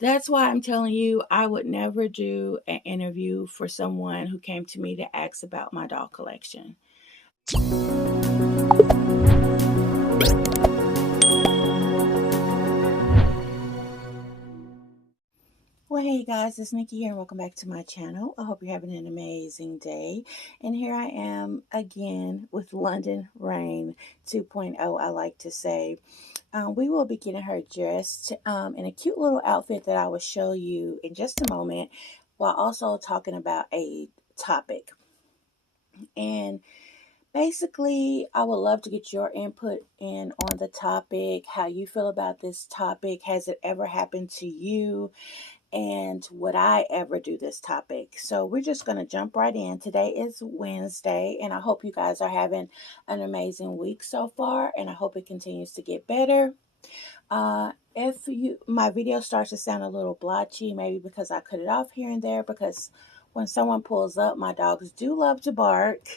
That's why I'm telling you, I would never do an interview for someone who came to me to ask about my doll collection. Well, hey guys, it's Nikki here, and welcome back to my channel. I hope you're having an amazing day. And here I am again with Londyn Reign 2.0, I like to say. We will be getting her dressed in a cute little outfit that I will show you in just a moment, while also talking about a topic. And basically, I would love to get your input in on the topic, how you feel about this topic. Has it ever happened to you? And would I ever do this topic? So we're just going to jump right in. Today is Wednesday, and I hope you guys are having an amazing week so far, and I hope it continues to get better. If my video starts to sound a little blotchy, maybe because I cut it off here and there, because when someone pulls up, my dogs do love to bark,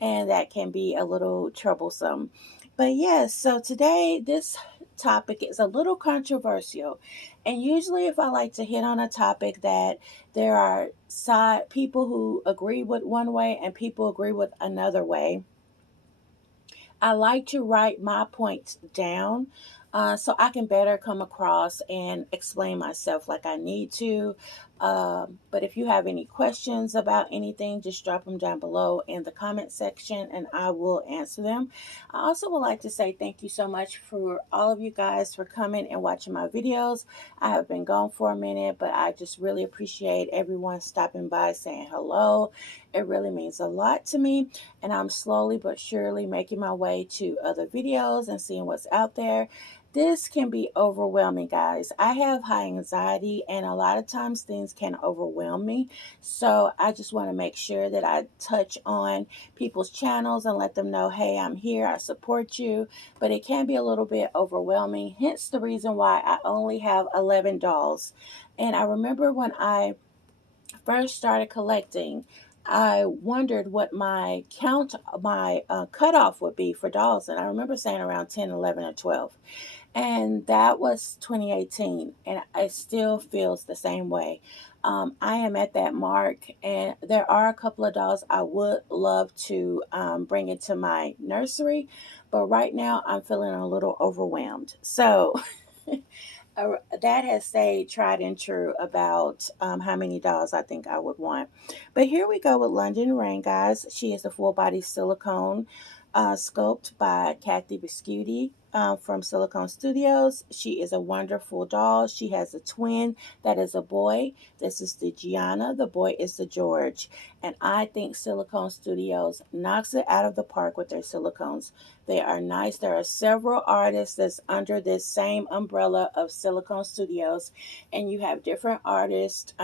and that can be a little troublesome. But yes, so today this topic is a little controversial. And usually if I like to hit on a topic that there are side people who agree with one way and people agree with another way, I like to write my points down so I can better come across and explain myself like I need to. But if you have any questions about anything, just drop them down below in the comment section and I will answer them. I also would like to say thank you so much for all of you guys for coming and watching my videos. I have been gone for a minute, but I just really appreciate everyone stopping by, saying hello. It really means a lot to me, and I'm slowly but surely making my way to other videos and seeing what's out there. This can be overwhelming, guys. I have high anxiety, and a lot of times things can overwhelm me. So I just want to make sure that I touch on people's channels and let them know, hey, I'm here, I support you. But it can be a little bit overwhelming, hence the reason why I only have 11 dolls. And I remember when I first started collecting, I wondered what my cutoff would be for dolls. And I remember saying around 10, 11, or 12. And that was 2018. And it still feels the same way. I am at that mark. And there are a couple of dolls I would love to bring into my nursery. But right now, I'm feeling a little overwhelmed. So that has stayed tried and true about how many dolls I think I would want. But here we go with Londyn Reign, guys. She is a full body silicone sculpt by Kathy Biscuiti from Silicone Studios. She is a wonderful doll. She has a twin that is a boy. This is the Gianna. The boy is the George. And I think Silicone Studios knocks it out of the park with their silicones. They are nice. There are several artists that's under this same umbrella of Silicone Studios, and you have different artists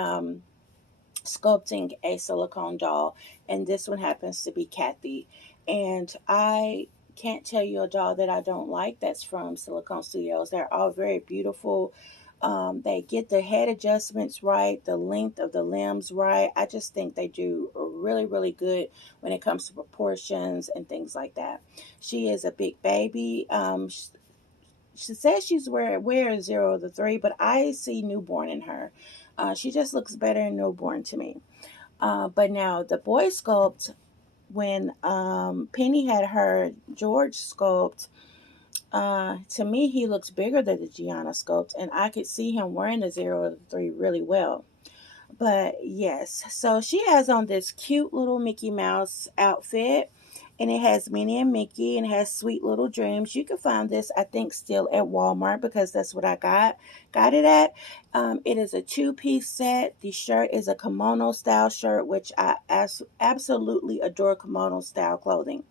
sculpting a silicone doll, and this one happens to be Kathy. And I can't tell you a doll that I don't like that's from Silicone Studios. They're all very beautiful. They get the head adjustments right, the length of the limbs right. I just think they do really, really good when it comes to proportions and things like that. She is a big baby. She says she's wears 0 to 3, but I see newborn in her. She just looks better in newborn to me. But now the boy sculpt, when Penny had her George sculpt, to me he looks bigger than the Gianna sculpt, and I could see him wearing the 0 to 3 really well. But yes, so she has on this cute little Mickey Mouse outfit, and it has Minnie and Mickey, and it has Sweet Little Dreams. You can find this, I think, still at Walmart because that's what I got it at. It is a two-piece set. The shirt is a kimono style shirt, which I absolutely adore kimono style clothing.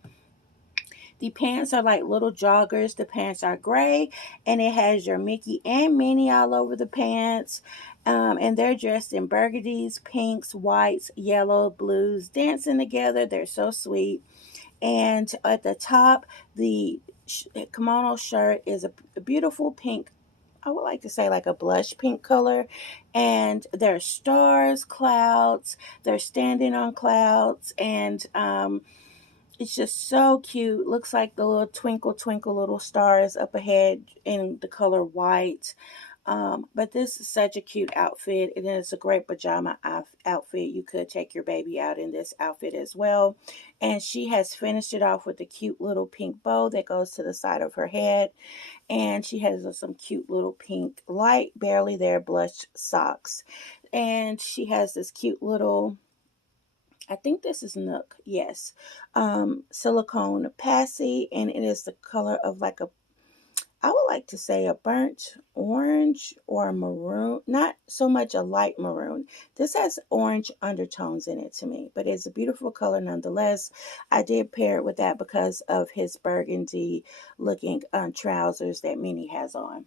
The pants are like little joggers. The pants are gray, and it has your Mickey and Minnie all over the pants. And they're dressed in burgundies, pinks, whites, yellow, blues, dancing together. They're so sweet. And at the top, the kimono shirt is a beautiful pink. I would like to say like a blush pink color. And there's stars, clouds. They're standing on clouds. And it's just so cute. Looks like the little twinkle, twinkle little stars up ahead in the color white. But this is such a cute outfit. It is a great pajama outfit. You could take your baby out in this outfit as well. And she has finished it off with a cute little pink bow that goes to the side of her head. And she has some cute little pink, light, barely there blush socks. And she has this cute little, I think this is Nook, yes, silicone passy. And it is the color of like a, I would like to say a burnt orange or a maroon, not so much a light maroon. This has orange undertones in it to me, but it's a beautiful color nonetheless. I did pair it with that because of his burgundy looking trousers that Minnie has on.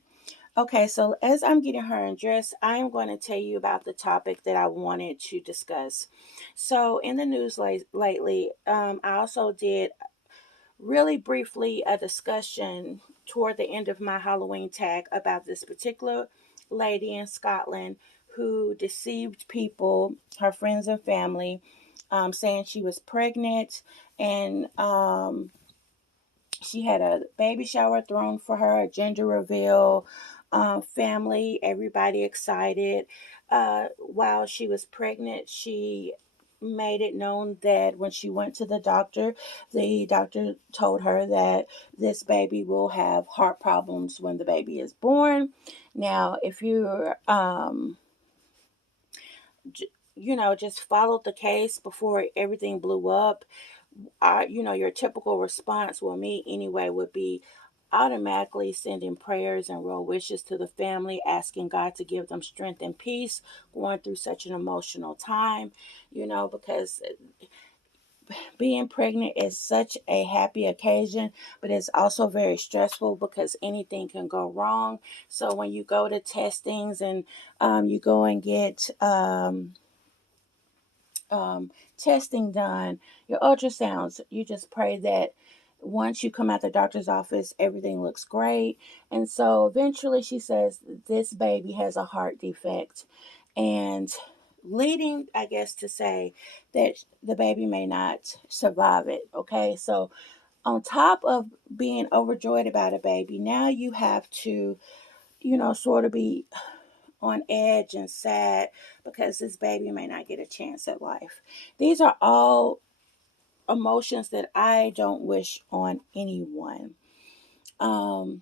Okay, so as I'm getting her undressed, I am going to tell you about the topic that I wanted to discuss. So, in the news lately, I also did really briefly a discussion toward the end of my Halloween tag about this particular lady in Scotland who deceived people, her friends and family, saying she was pregnant, and she had a baby shower thrown for her, a gender reveal, family, everybody excited. While she was pregnant, she made it known that when she went to the doctor told her that this baby will have heart problems when the baby is born. Now, if you're, just followed the case before everything blew up, your typical response, well, me anyway, would be automatically sending prayers and real wishes to the family, asking God to give them strength and peace going through such an emotional time, because being pregnant is such a happy occasion, but it's also very stressful because anything can go wrong. So when you go to testings and you go and get testing done, your ultrasounds, you just pray that once you come out the doctor's office, everything looks great. And so eventually she says this baby has a heart defect, and leading, I guess, to say that the baby may not survive it. Okay, so on top of being overjoyed about a baby, now you have to, sort of be on edge and sad because this baby may not get a chance at life. These are all emotions that I don't wish on anyone. Um,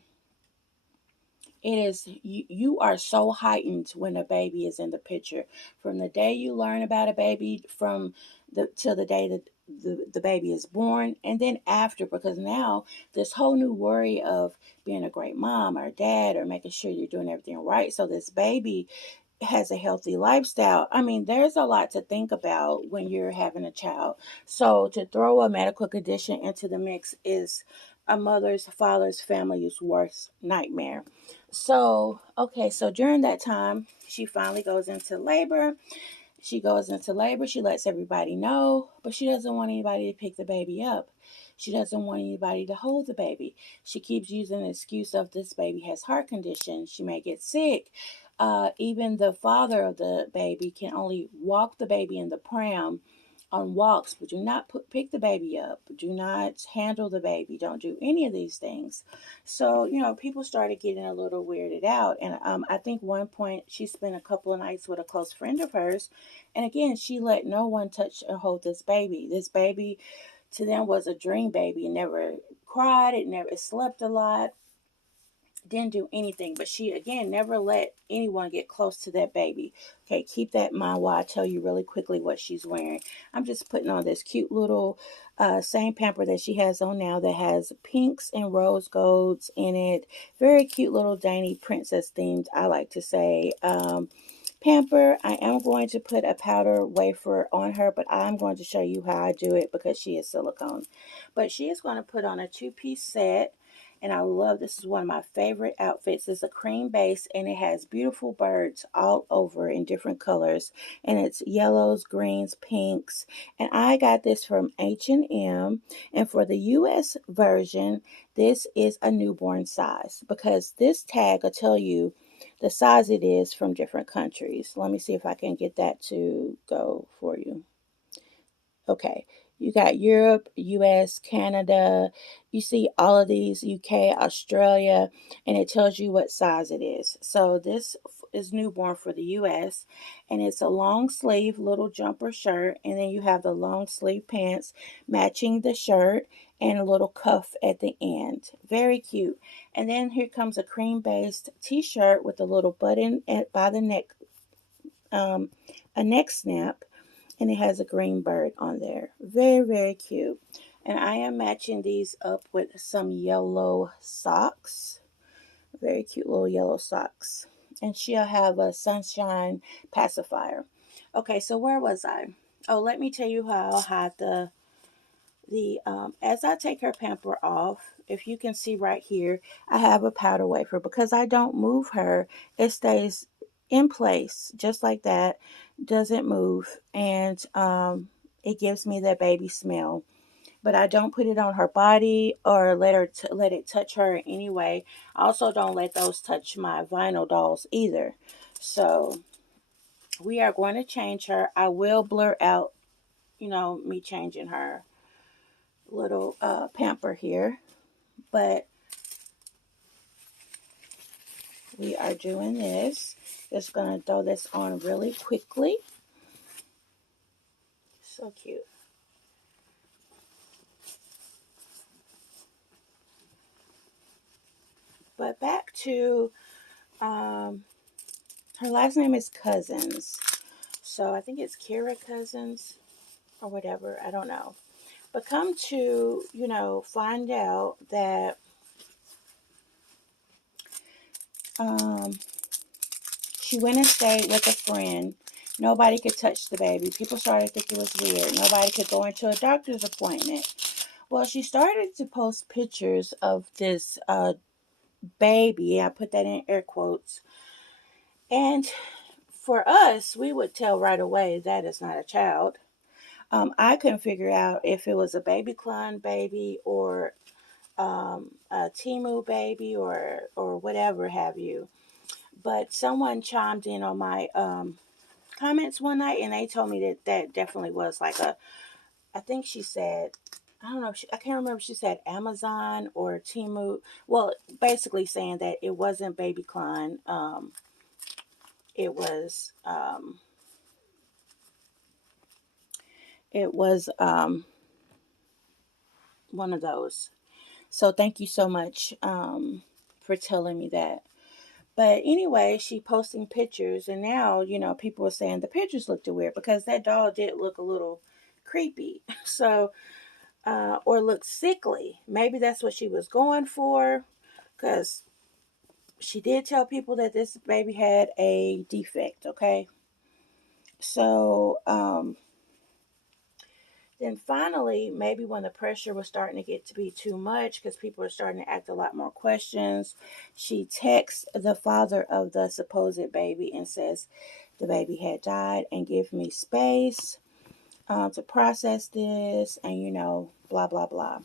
it is you are so heightened when a baby is in the picture. From the day you learn about a baby, from the till the day that the baby is born, and then after, because now this whole new worry of being a great mom or dad or making sure you're doing everything right so this baby has a healthy lifestyle. I mean, there's a lot to think about when you're having a child. So to throw a medical condition into the mix is a mother's, father's, family's worst nightmare. So, okay, so during that time, she finally goes into labor. She lets everybody know, but she doesn't want anybody to pick the baby up. She doesn't want anybody to hold the baby. She keeps using the excuse of this baby has heart condition. She may get sick. Even the father of the baby can only walk the baby in the pram on walks, but do not pick the baby up. Do not handle the baby. Don't do any of these things. So, people started getting a little weirded out. And I think one point she spent a couple of nights with a close friend of hers. And again, she let no one touch or hold this baby. This baby to them was a dream baby. It never cried. It slept a lot, didn't do anything, but she again never let anyone get close to that baby. Okay, keep that in mind while I tell you really quickly what she's wearing. I'm just putting on this cute little same pamper that she has on now that has pinks and rose golds in it. Very cute little dainty princess themed, I like to say. Pamper. I am going to put a powder wafer on her, but I'm going to show you how I do it because she is silicone. But she is going to put on a two-piece set, and I love this. Is one of my favorite outfits. It's a cream base, and it has beautiful birds all over in different colors, and it's yellows, greens, pinks. And I got this from H&M, and for the US version, this is a newborn size because this tag will tell you the size it is from different countries. Let me see if I can get that to go for you. Okay. You got Europe, US, Canada. You see all of these, UK, Australia, and it tells you what size it is. So this is newborn for the US, and it's a long sleeve little jumper shirt, and then you have the long sleeve pants matching the shirt and a little cuff at the end. Very cute. And then here comes a cream based t-shirt with a little button by the neck, um, a neck snap, and it has a green bird on there. Very, very cute. And I am matching these up with some yellow socks. Very cute little yellow socks. And she'll have a sunshine pacifier. Okay, so where was I? Oh, let me tell you how I'll hide the as I take her pamper off. If you can see right here, I have a powder wafer because I don't move her. It stays in place just like that, doesn't move, and it gives me that baby smell. But I don't put it on her body or let it touch her in any way. I also don't let those touch my vinyl dolls either. So we are going to change her. I will blur out, me changing her little pamper here, but we are doing this. Just gonna throw this on really quickly. So cute. But back to her last name is Cousins, so I think it's Kira Cousins or whatever. I don't know. But come to find out that um, she went and stayed with a friend. Nobody could touch the baby. People started to think it was weird. Nobody could go into a doctor's appointment. Well, she started to post pictures of this baby. I put that in air quotes. And for us, we would tell right away that is not a child. I couldn't figure out if it was a baby clone baby or a Timu baby or whatever have you. But someone chimed in on my comments one night, and they told me that that definitely was like a. I think she said, I don't know. I can't remember if she said Amazon or Timu. Well, basically saying that it wasn't Baby Klein. It was. It was one of those. So thank you so much for telling me that. But anyway, she posting pictures, and now people are saying the pictures looked weird because that doll did look a little creepy. So or look sickly. Maybe that's what she was going for, because she did tell people that this baby had a defect. Okay, so then finally, maybe when the pressure was starting to get to be too much because people are starting to ask a lot more questions, she texts the father of the supposed baby and says the baby had died and give me space to process this, and blah blah blah.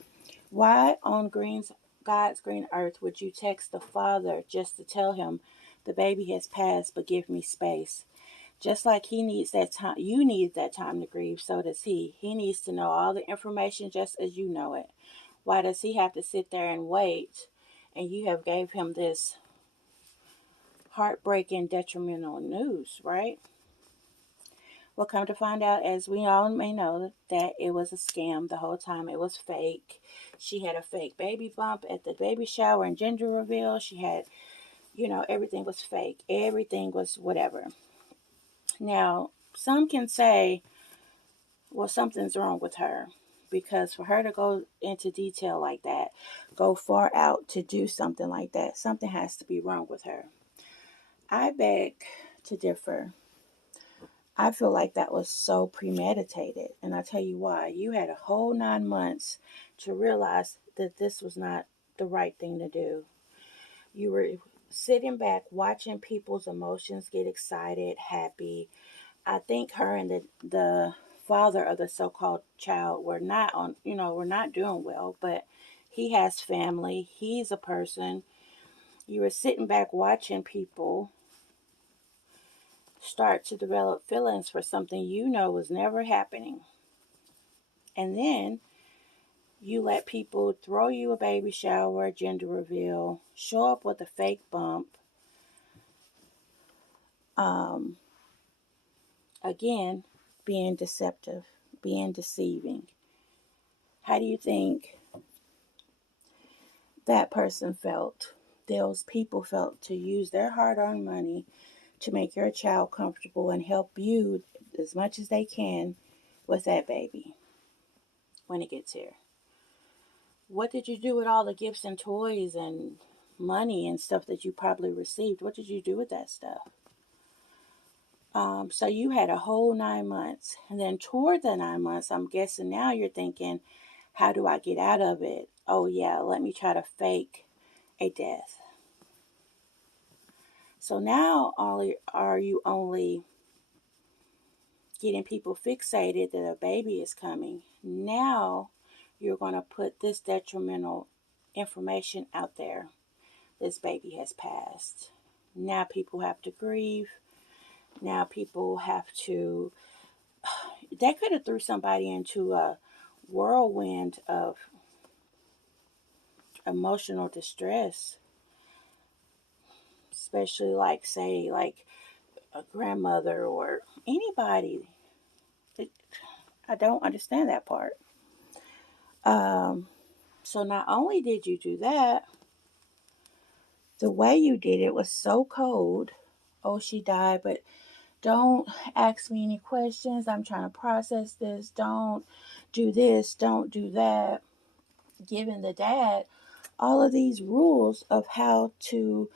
Why on God's green earth would you text the father just to tell him the baby has passed but give me space? Just like he needs that time, you need that time to grieve, so does he. He needs to know all the information just as you know it. Why does he have to sit there and wait? And you have gave him this heartbreaking, detrimental news, right? Well, come to find out, as we all may know, that it was a scam the whole time. It was fake. She had a fake baby bump at the baby shower and gender reveal. She had, everything was fake. Everything was whatever. Now, some can say, well, something's wrong with her, because for her to go into detail like that, go far out to do something like that, something has to be wrong with her. I beg to differ. I feel like that was so premeditated. And I tell you why. You had a whole 9 months to realize that this was not the right thing to do. You were sitting back watching people's emotions get excited, happy. I think her and the father of the so-called child were not on, were not doing well, but he has family. He's a person. You were sitting back watching people start to develop feelings for something was never happening. And then you let people throw you a baby shower, gender reveal, show up with a fake bump. Um, Again, being deceptive, being deceiving. How do you think that person felt? Those people felt to use their hard earned money to make your child comfortable and help you as much as they can with that baby when it gets here. What did you do with all the gifts and toys and money and stuff that you probably received? What did you do with that stuff? So you had a whole 9 months. And then toward the 9 months, I'm guessing now you're thinking, how do I get out of it? Oh, yeah, let me try to fake a death. So now are you only getting people fixated that a baby is coming. Now you're going to put this detrimental information out there. This baby has passed. Now people have to grieve. Now people have to. That could have threw somebody into a whirlwind of emotional distress, especially like say like a grandmother or anybody. I don't understand that part. Um, so not only did you do that, the way you did it was so cold. Oh, she died, but don't ask me any questions. I'm trying to process this. Don't do this. Don't do that. Giving the dad all of these rules of how to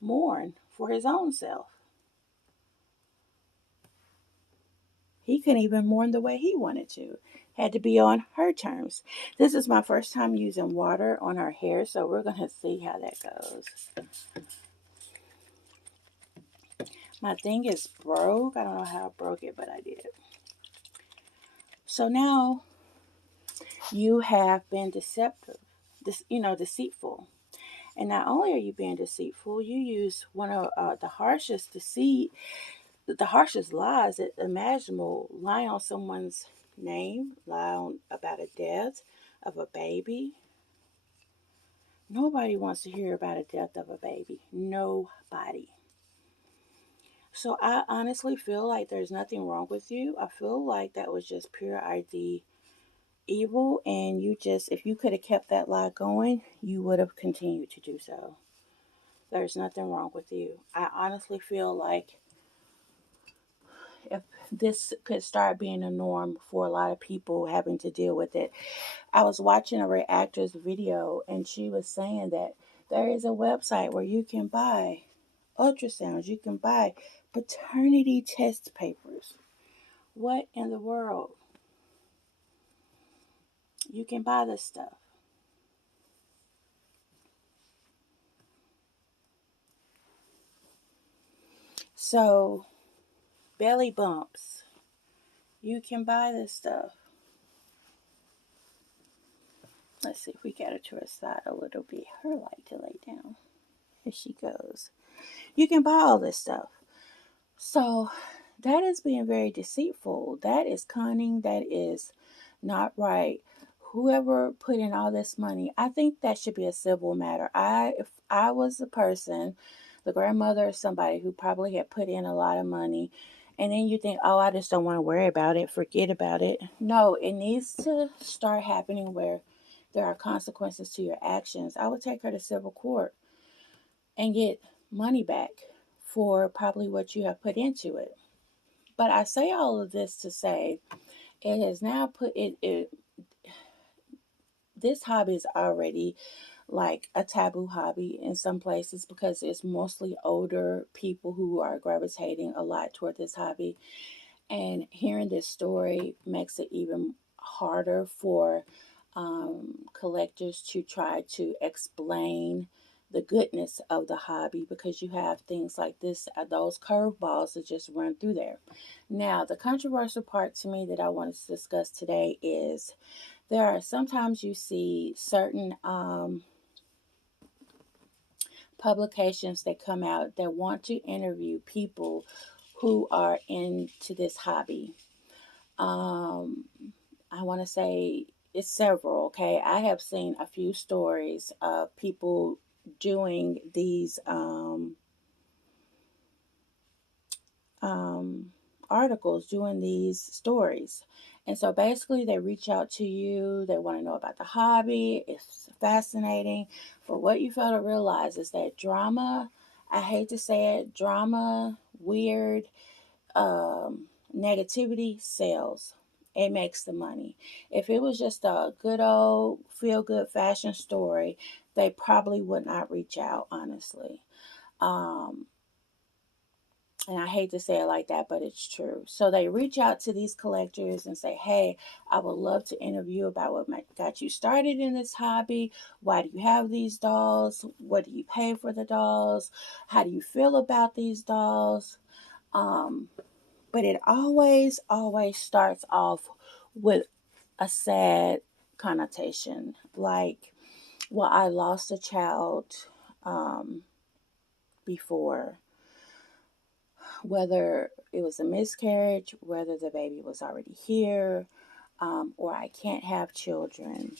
mourn for his own self. He couldn't even mourn the way he wanted to. Had to be on her terms. This is my first time using water on her hair, so we're going to see how that goes. My thing is broke. I don't know how I broke it, but I did. So now you have been deceptive, deceitful. And not only are you being deceitful, you use one of the harshest the harshest lies that imaginable. Lie on someone's name, lie on about a death of a baby. Nobody wants to hear about a death of a baby. Nobody. So I honestly feel like there's nothing wrong with you. I feel like that was just pure ID evil, and you just, if you could have kept that lie going, you would have continued to do so. There's nothing wrong with you. I honestly feel like if this could start being a norm for a lot of people having to deal with it. I was watching a reactor's video, and she was saying that there is a website where you can buy ultrasounds, you can buy paternity test papers. What in the world? You can buy this stuff. So, belly bumps. You can buy this stuff. Let's see if we get her to her side a little bit. Her like to lay down. Here she goes. You can buy all this stuff. So, that is being very deceitful. That is cunning. That is not right. Whoever put in all this money, I think that should be a civil matter. If I was the person, the grandmother or somebody who probably had put in a lot of money, and then you think, oh, I just don't want to worry about it, forget about it. No, it needs to start happening where there are consequences to your actions. I would take her to civil court and get money back for probably what you have put into it. But I say all of this to say it has now put it this hobby is already like a taboo hobby in some places because it's mostly older people who are gravitating a lot toward this hobby. And hearing this story makes it even harder for collectors to try to explain the goodness of the hobby because you have things like this, those curveballs that just run through there. Now, the controversial part to me that I want to discuss today is there are sometimes you see certain publications that come out that want to interview people who are into this hobby. I want to say it's several, okay? I have seen a few stories of people doing these um, articles, doing these stories. And so basically, they reach out to you, they want to know about the hobby. It's fascinating. For what you fail to realize is that drama, I hate to say it, drama, weird, negativity sells. It makes the money. If it was just a good old feel good fashion story, they probably would not reach out, honestly. Um, and I hate to say it like that, but it's true. So they reach out to these collectors and say, "Hey, I would love to interview about what got you started in this hobby. Why do you have these dolls? What do you pay for the dolls? How do you feel about these dolls?" Um, but it always starts off with a sad connotation. Like, well, I lost a child um, before, whether it was a miscarriage, whether the baby was already here, or I can't have children.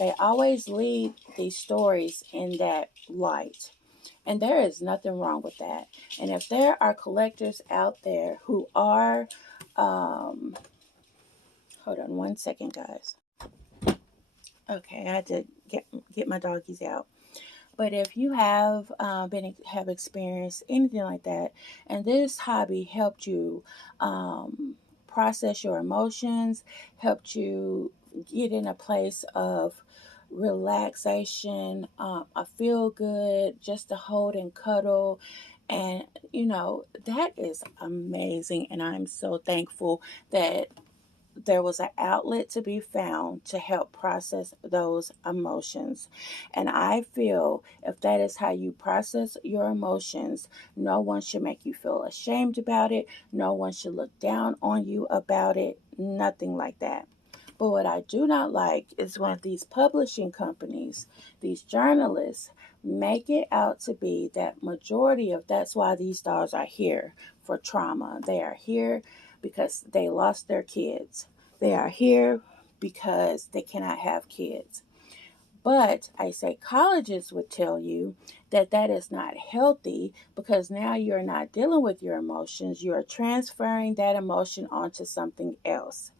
They always lead these stories in that light. And there is nothing wrong with that. And if there are collectors out there who are, hold on one second, guys. Okay, I had to get my doggies out. But if you have have experienced anything like that, and this hobby helped you process your emotions, helped you get in a place of relaxation, a feel good, just to hold and cuddle, and that is amazing. And I'm so thankful that there was an outlet to be found to help process those emotions. And I feel if that is how you process your emotions, no one should make you feel ashamed about it. No one should look down on you about it. Nothing like that. But what I do not like is when these publishing companies, these journalists, make it out to be that majority of that's why these dolls are here for trauma. They are here because they lost their kids. They are here because they cannot have kids. But a psychologist would tell you that that is not healthy because now you're not dealing with your emotions. You're transferring that emotion onto something else.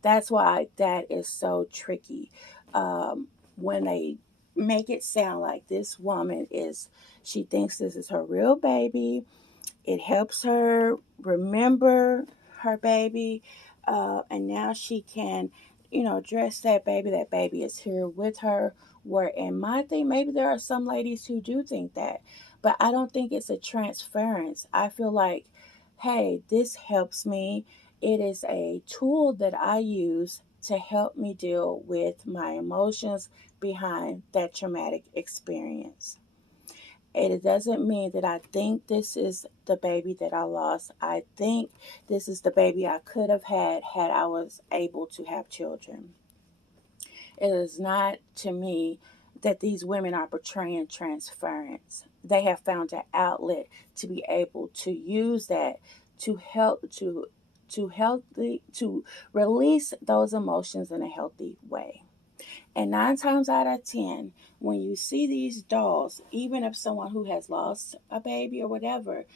That's why that is so tricky. When they make it sound like this woman she thinks this is her real baby. It helps her remember her baby, and now she can, dress that baby. That baby is here with her. Where in my thing, maybe there are some ladies who do think that, but I don't think it's a transference. I feel like, hey, this helps me. It is a tool that I use to help me deal with my emotions behind that traumatic experience. It doesn't mean that I think this is the baby that I lost. I think this is the baby I could have had I was able to have children. It is not to me that these women are portraying transference. They have found an outlet to be able to use that to help to release those emotions in a healthy way. And 9 times out of 10, when you see these dolls, even if someone who has lost a baby or whatever,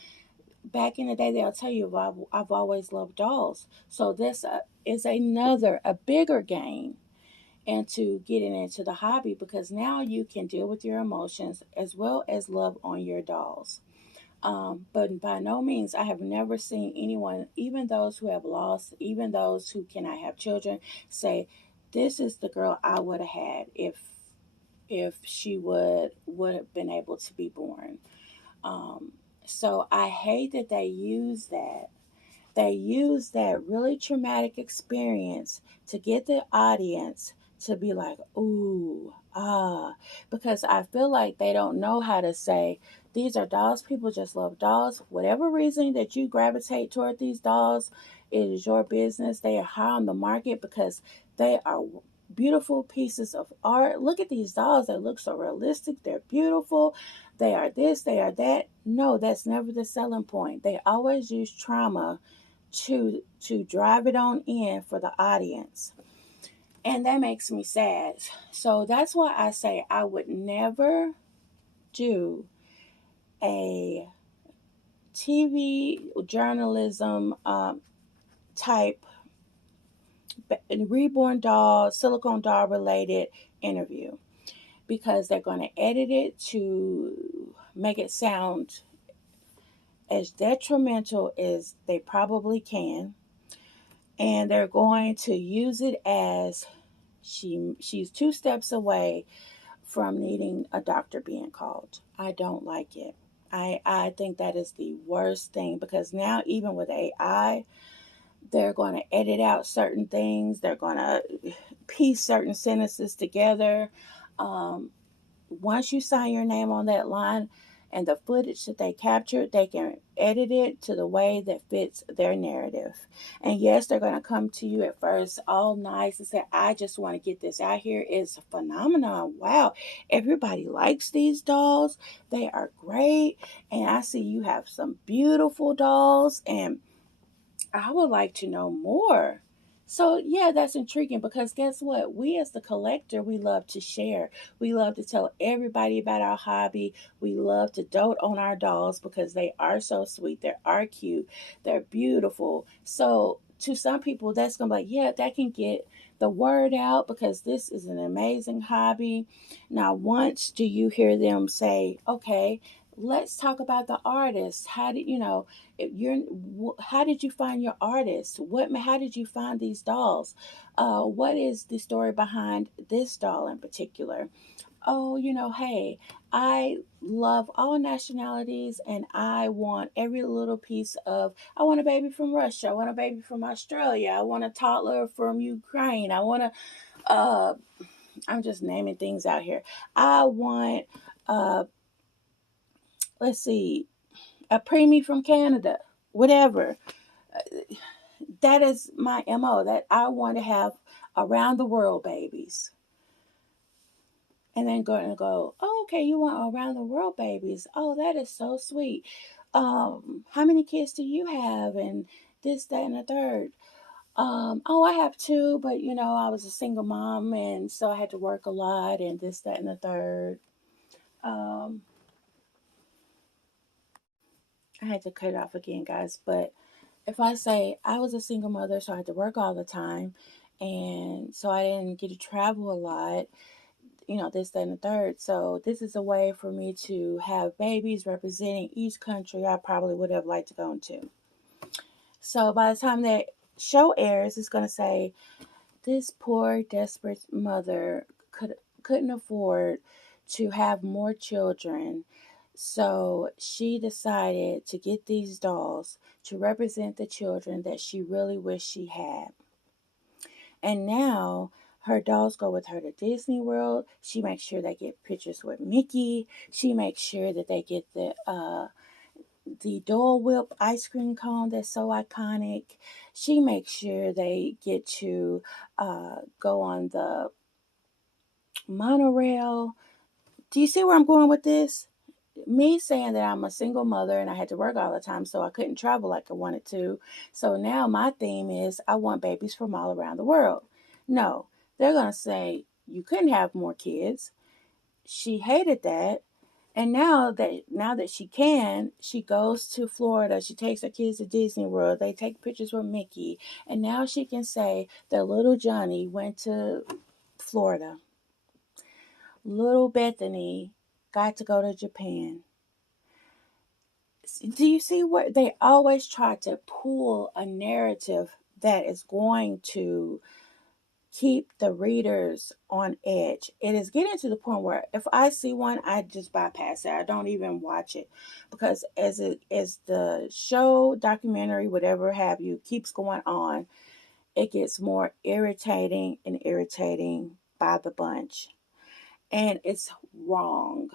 back in the day, they'll tell you, I've always loved dolls. So this is a bigger gain into getting into the hobby because now you can deal with your emotions as well as love on your dolls. But by no means, I have never seen anyone, even those who have lost, even those who cannot have children, say, "This is the girl I would have had if she would have been able to be born." Um, so I hate that they use that. They use that really traumatic experience to get the audience to be like, ooh, ah, because I feel like they don't know how to say, these are dolls. People just love dolls. Whatever reason that you gravitate toward these dolls, it is your business. They are high on the market because they are beautiful pieces of art. Look at these dolls. They look so realistic. They're beautiful. They are this, they are that. No, that's never the selling point. They always use trauma to drive it on in for the audience. And that makes me sad. So that's why I say I would never do a TV journalism type reborn doll, silicone doll related interview, because they're going to edit it to make it sound as detrimental as they probably can. And they're going to use it as she's two steps away from needing a doctor being called. I don't like it. I think that is the worst thing, because now even with AI, they're going to edit out certain things. They're going to piece certain sentences together. Um, Once you sign your name on that line and the footage that they captured, they can edit it to the way that fits their narrative. And yes, they're going to come to you at first all nice and say, I just want to get this out here. It's a phenomenon. Wow. Everybody likes these dolls. They are great. And I see you have some beautiful dolls, and I would like to know more. So, yeah, that's intriguing, because guess what? We, as the collector, we love to share. We love to tell everybody about our hobby. We love to dote on our dolls because they are so sweet. They are cute. They're beautiful. So, to some people, that's going to be like, yeah, that can get the word out, because this is an amazing hobby. Now, once do you hear them say, okay, let's talk about the artist. How did you know? How did you find your artist? How did you find these dolls? What is the story behind this doll in particular? Oh, hey, I love all nationalities, and I want every little piece of. I want a baby from Russia. I want a baby from Australia. I want a toddler from Ukraine. I want I'm just naming things out here. I want, uh, let's see, a preemie from Canada, whatever. That is my MO, that I want to have around the world babies. And then go, oh, okay, you want around the world babies. Oh, that is so sweet. How many kids do you have? And this, that, and the third. Oh, I have two, but I was a single mom, and so I had to work a lot, and this, that, and the third. Um, I had to cut it off again, guys. But if I say I was a single mother, so I had to work all the time, and so I didn't get to travel a lot, this, that, and the third. So this is a way for me to have babies representing each country I probably would have liked to go into. So by the time that show airs, it's going to say this poor, desperate mother couldn't afford to have more children. So she decided to get these dolls to represent the children that she really wished she had. And now her dolls go with her to Disney World. She makes sure they get pictures with Mickey. She makes sure that they get the Dole Whip ice cream cone that's so iconic. She makes sure they get to go on the monorail. Do you see where I'm going with this? Me saying that I'm a single mother and I had to work all the time, so I couldn't travel like I wanted to. So now my theme is I want babies from all around the world. No, they're going to say you couldn't have more kids. She hated that. And now that she can, she goes to Florida. She takes her kids to Disney World. They take pictures with Mickey. And now she can say that little Johnny went to Florida. Little Bethany got to go to Japan. Do you see what they always try to pull a narrative that is going to keep the readers on edge? It is getting to the point where if I see one, I just bypass it. I don't even watch it, because as the show, documentary, whatever have you, keeps going on, it gets more irritating and irritating by the bunch, and it's wrong.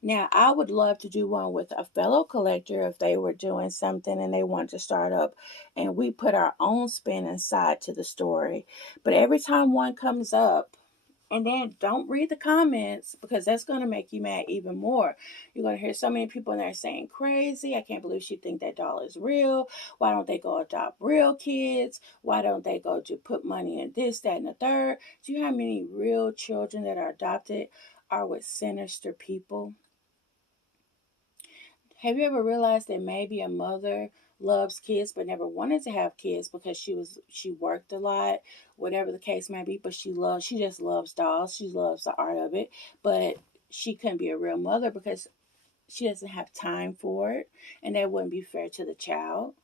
Now, I would love to do one with a fellow collector if they were doing something and they want to start up, and we put our own spin inside to the story. But every time one comes up, And then don't read the comments, because that's going to make you mad even more. You're going to hear so many people in there saying, crazy, I can't believe she think that doll is real. Why don't they go adopt real kids? Why don't they go to put money in this, that, and the third? Do you know how many real children that are adopted are with sinister people? Have you ever realized that maybe a mother loves kids but never wanted to have kids because she worked a lot, whatever the case may be, but she just loves dolls. She loves the art of it, but she couldn't be a real mother because she doesn't have time for it, and that wouldn't be fair to the child.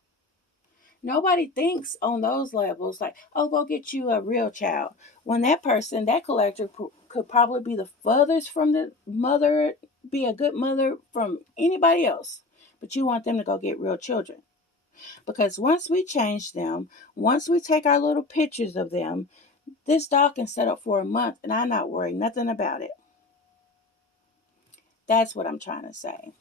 Nobody thinks on those levels like, oh, go get you a real child. When that person, that collector, could probably be the furthest from the mother, be a good mother from anybody else. But you want them to go get real children. Because once we change them, once we take our little pictures of them, this dog can set up for a month and I'm not worried nothing about it. That's what I'm trying to say.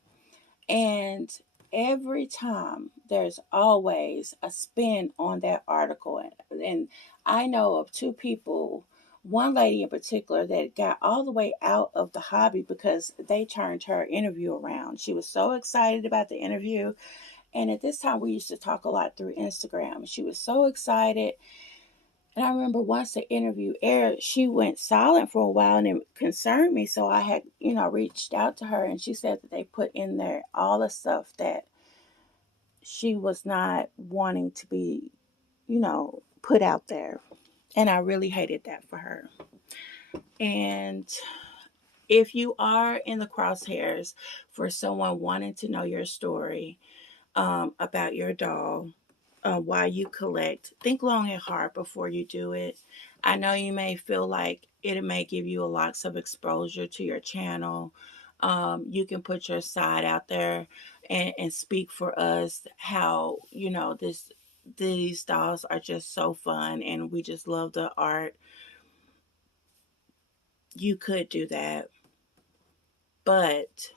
And every time there's always a spin on that article. And I know of two people, one lady in particular, that got all the way out of the hobby because they turned her interview around. She was so excited about the interview. And at this time, we used to talk a lot through Instagram. She was so excited. And I remember once the interview aired, she went silent for a while and it concerned me. So I had, reached out to her, and she said that they put in there all the stuff that she was not wanting to be, put out there. And I really hated that for her. And if you are in the crosshairs for someone wanting to know your story about your doll, while you collect, think long and hard before you do it. I know you may feel like it may give you a lots of exposure to your channel. You can put your side out there and speak for us how, these dolls are just so fun and we just love the art. You could do that. But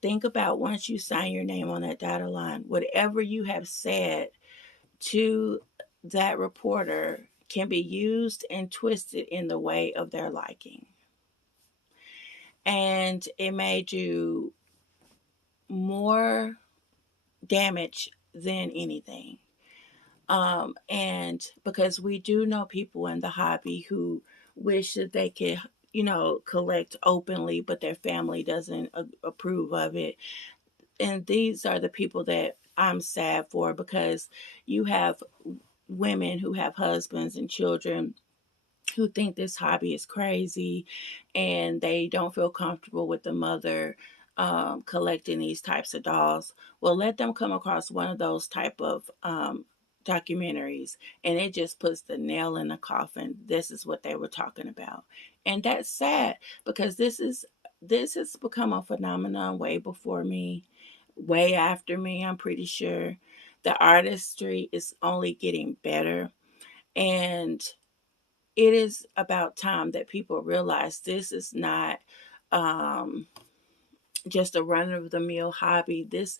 think about, once you sign your name on that dotted line, whatever you have said to that reporter can be used and twisted in the way of their liking. And it may do more damage than anything. And because we do know people in the hobby who wish that they could, collect openly, but their family doesn't approve of it. And these are the people that I'm sad for, because you have women who have husbands and children who think this hobby is crazy, and they don't feel comfortable with the mother collecting these types of dolls. Well, let them come across one of those type of documentaries, and it just puts the nail in the coffin. This is what they were talking about. And that's sad, because this has become a phenomenon way before me, way after me, I'm pretty sure. The artistry is only getting better, and it is about time that people realize this is not um, just a run of the mill hobby. This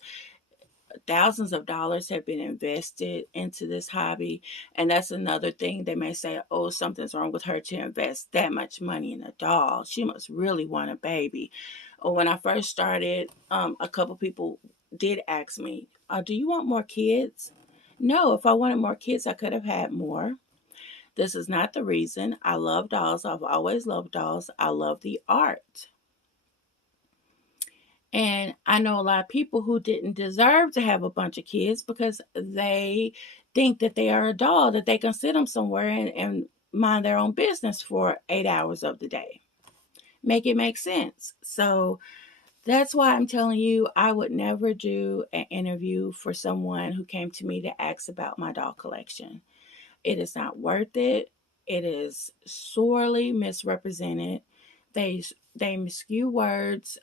thousands of dollars have been invested into this hobby, and that's another thing. They may say, oh, something's wrong with her to invest that much money in a doll. She must really want a baby. Or when I first started, a couple people did ask me, do you want more kids? No, if I wanted more kids, I could have had more. This is not the reason. I love dolls. I've always loved dolls. I love the art. And I know a lot of people who didn't deserve to have a bunch of kids because they think that they are a doll, that they can sit them somewhere and mind their own business for 8 hours of the day. Make it make sense. So that's why I'm telling you, I would never do an interview for someone who came to me to ask about my doll collection. It is not worth it. It is sorely misrepresented. They miscue words.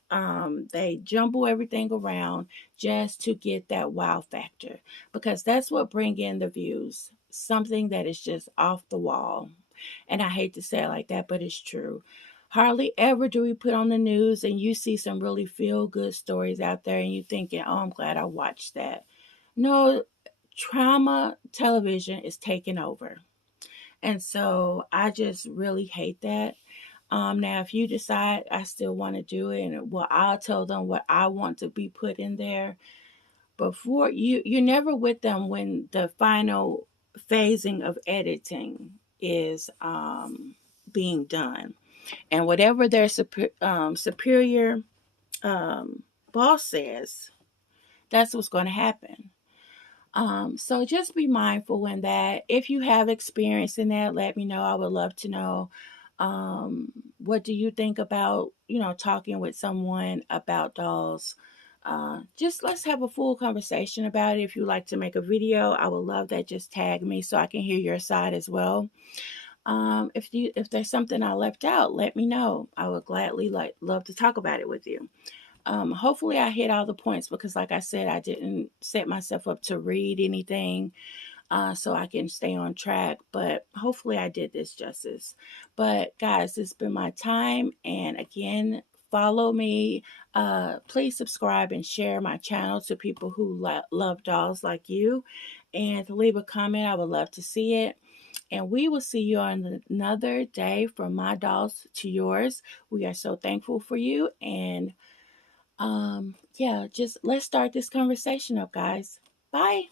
They jumble everything around just to get that wow factor, because that's what bring in the views. Something that is just off the wall. And I hate to say it like that, but it's true. Hardly ever do we put on the news and you see some really feel good stories out there and you thinking, oh, I'm glad I watched that. No, trauma television is taking over. And so I just really hate that. Now, if you decide I still want to do it, and well, I'll tell them what I want to be put in there. Before you're never with them when the final phasing of editing is being done, and whatever their superior boss says, that's what's going to happen. So just be mindful in that. If you have experience in that, let me know. I would love to know. What do you think about, talking with someone about dolls? Just let's have a full conversation about it. If you like to make a video, I would love that. Just tag me so I can hear your side as well. If there's something I left out, let me know. I would gladly love to talk about it with you. Hopefully I hit all the points because, like I said, I didn't set myself up to read anything so I can stay on track. But hopefully I did this justice. But guys, it's been my time. And again, follow me. Please subscribe and share my channel to people who love dolls like you. And leave a comment. I would love to see it. And we will see you on another day from my dolls to yours. We are so thankful for you. And yeah, just let's start this conversation up, guys. Bye.